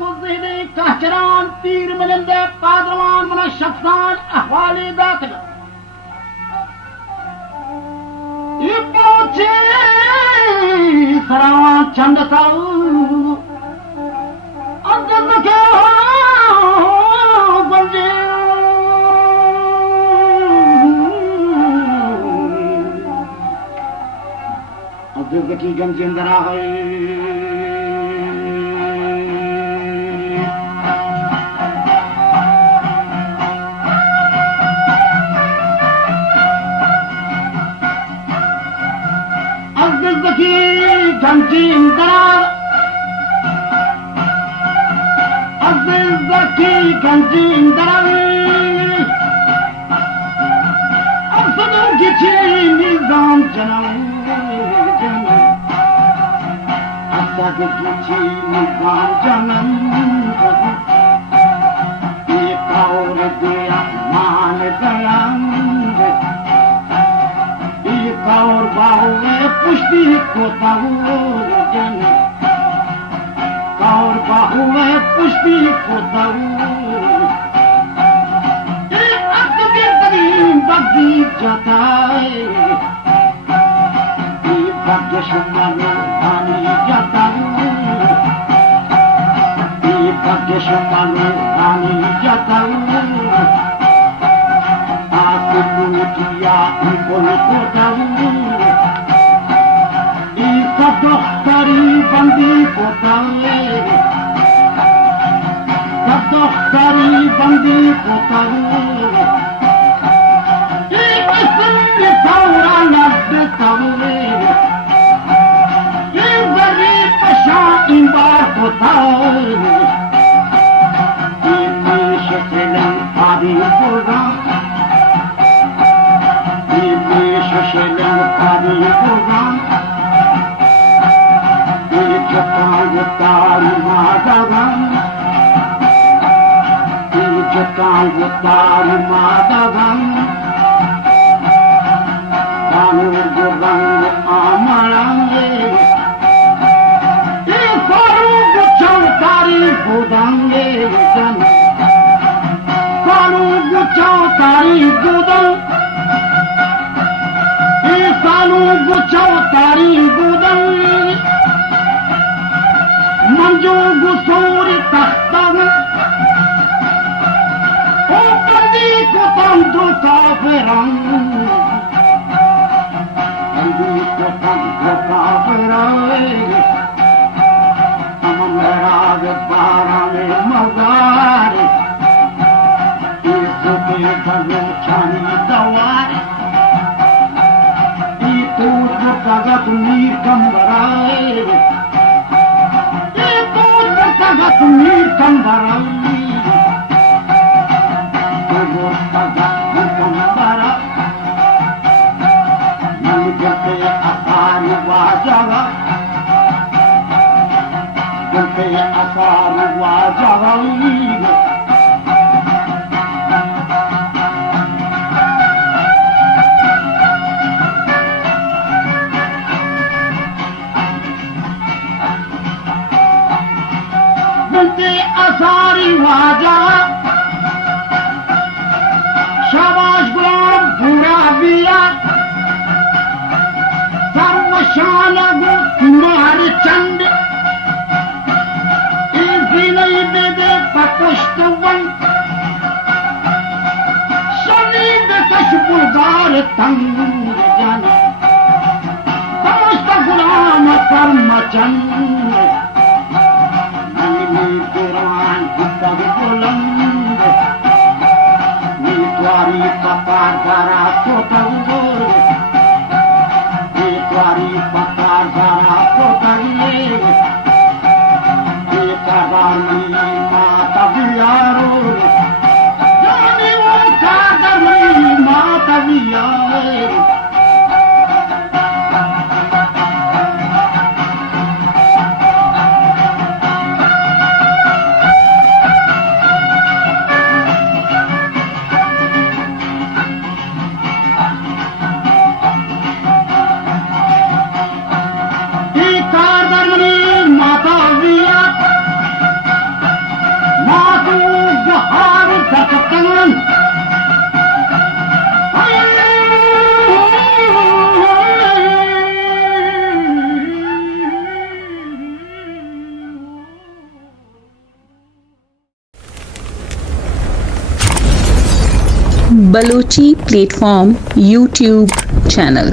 الزهدي كهجران تير من عنده قادروان من الشخصان أحوالي داخل يبوتي سراوان چند ساو أنت की गंजेंद्रा है अब्दुल की गंजेंद्रा अब्दुल की गंजेंद्रा अब्दुल की निजाम जनाब Gici nizam janam ek aur diya maan gayam ek aur bahu pushti ko tahu jan aur bahu pushti ko tahu ek akbe tarin bagdi jata ek bagdi shumano ani jata Shambanu Rani Jataru Aku Punutia Ikonu Kotaru Isa Dokhtari Bandi Kotaru Isa Dokhtari Bandi Kotaru Ismi Taura Nazde Taru Ibari Pasha Imbar Kotaru Balochi platform YouTube channel.